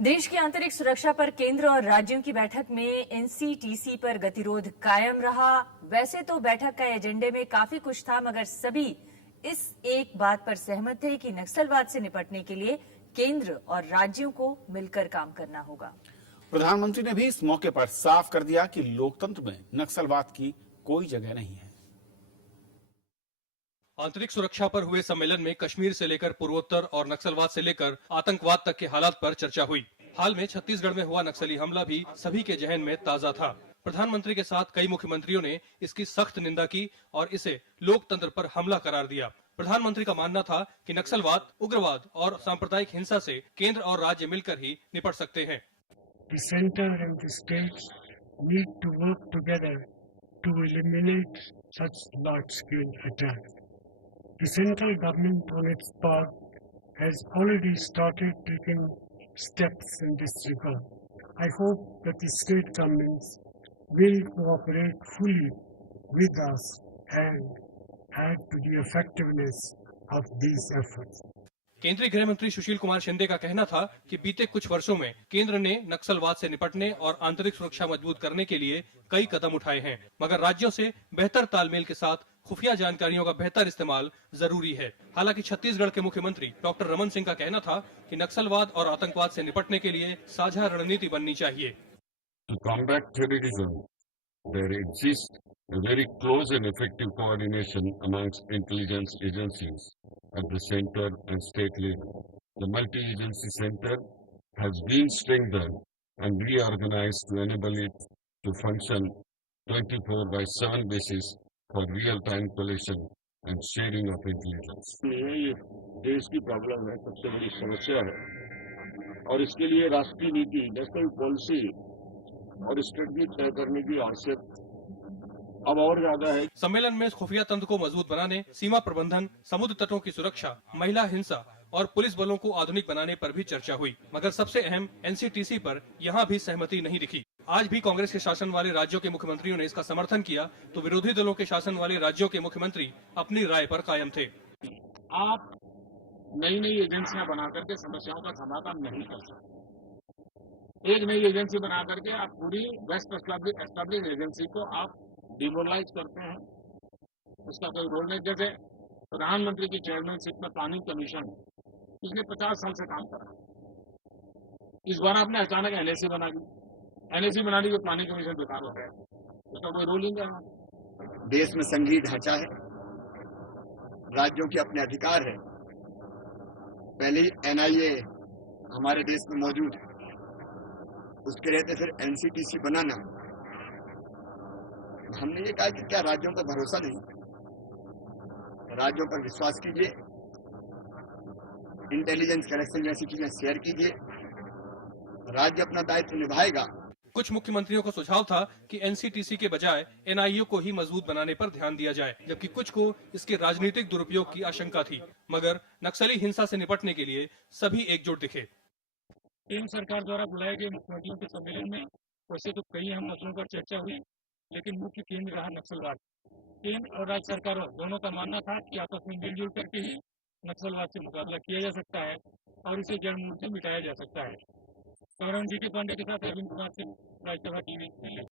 देश की आंतरिक सुरक्षा पर केंद्र और राज्यों की बैठक में एनसीटीसी पर गतिरोध कायम रहा। वैसे तो बैठक का एजेंडे में काफी कुछ था, मगर सभी इस एक बात पर सहमत थे कि नक्सलवाद से निपटने के लिए केंद्र और राज्यों को मिलकर काम करना होगा। प्रधानमंत्री ने भी इस मौके पर साफ कर दिया कि लोकतंत्र में नक्सलवाद की कोई जगह नहीं है। आंतरिक सुरक्षा पर हुए सम्मेलन में कश्मीर से लेकर पूर्वोत्तर और नक्सलवाद से लेकर आतंकवाद तक के हालात पर चर्चा हुई। हाल में छत्तीसगढ़ में हुआ नक्सली हमला भी सभी के जहन में ताजा था। प्रधानमंत्री के साथ कई मुख्यमंत्रियों ने इसकी सख्त निंदा की और इसे लोकतंत्र पर हमला करार दिया। प्रधानमंत्री का मानना था कि नक्सलवाद, उग्रवाद और सांप्रदायिक हिंसा से केंद्र और राज्य मिलकर ही निपट सकते हैं। The center and the states need to work together to eliminate such large-scale attacks. The central government on its part has already started taking steps in this regard. I hope that the state governments will cooperate fully with us and add to the effectiveness of these efforts. केंद्रीय गृह मंत्री सुशील कुमार शिंदे का कहना था कि बीते कुछ वर्षों में केंद्र ने नक्सलवाद से निपटने और आंतरिक सुरक्षा मजबूत करने के लिए कई कदम उठाए हैं, मगर राज्यों से बेहतर तालमेल के साथ खुफिया जानकारियों का बेहतर इस्तेमाल जरूरी है। हालांकि छत्तीसगढ़ के मुख्यमंत्री डॉक्टर रमन सिंह का कहना था कि नक्सलवाद और आतंकवाद से निपटने के लिए साझा रणनीति बननी चाहिए। To combat terrorism, there exists a very close and effective coordination amongst intelligence agencies at the center and state level. The multi-agency center has been strengthened and reorganized to enable it to function 24/7 basis for real-time collection and sharing of intelligence. ये देश की problem है, सबसे बड़ी समस्या है और इसके लिए राष्ट्रीय नीति, नेशनल पॉलिसी और स्ट्रेटजी तय करने की आवश्यकता अब और ज्यादा है। सम्मेलन में खुफिया तंत्र को मजबूत बनाने, सीमा प्रबंधन, समुद्र तटों की सुरक्षा, महिला हिंसा और पुलिस बलों को आधुनिक बनाने पर भी चर्चा हुई, मगर सबसे अहम एनसीटीसी पर यहाँ भी सहमति नहीं दिखी। आज भी कांग्रेस के शासन वाले राज्यों के मुख्यमंत्रियों ने इसका समर्थन किया, तो विरोधी दलों के शासन वाले राज्यों के मुख्यमंत्री अपनी राय पर कायम थे। आप नई नई एजेंसियां बना करके समस्याओं का समाधान नहीं कर सकते। एक नई एजेंसी बना करके आप पूरी वेस्ट एस्टैब्लिश एजेंसी को आप डिमोरलाइज करते हैं, उसका कोई रोल नहीं। जैसे प्रधानमंत्री की चेयरमैनशिप में प्लानिंग कमीशन, उसने 50 साल से काम करा, इस बार आपने अचानक एनएसी बना दी। एनएसी बना दी तो प्लानिंग कमीशन बेकार हो गया, उसका कोई रोल ही नहीं। देश में संघीय ढांचा है, राज्यों के अपने अधिकार है। पहले एनआईए हमारे देश में मौजूद है, उसके रहते फिर एनसीटीसी बनाना। हमने ये कहा कि क्या राज्यों पर भरोसा नहीं, राज्यों पर विश्वास कीजिए, इंटेलिजेंस कलेक्शन जैसी चीजें शेयर कीजिए, राज्य अपना दायित्व निभाएगा। कुछ मुख्यमंत्रियों का सुझाव था कि एनसीटीसी के बजाय एनआईए को ही मजबूत बनाने पर ध्यान दिया जाए, जबकि कुछ को इसके राजनीतिक दुरुपयोग की आशंका थी, मगर नक्सली हिंसा से निपटने के लिए सभी एकजुट दिखे। केंद्र सरकार द्वारा बुलाए गए मुख्यमंत्रियों के सम्मेलन में वैसे तो कई अहम मसलों पर चर्चा हुई, लेकिन मुख्य केंद्र रहा नक्सलवाद। केंद्र और राज्य सरकारों दोनों का मानना था कि आपस में मिलजुल करके ही नक्सलवाद से मुकाबला किया जा सकता है और इसे जड़ मूल से मिटाया जा सकता है। गौरव जी के पांडे के साथ अरविंद कुमार सिंह, राज्यसभा टीवी।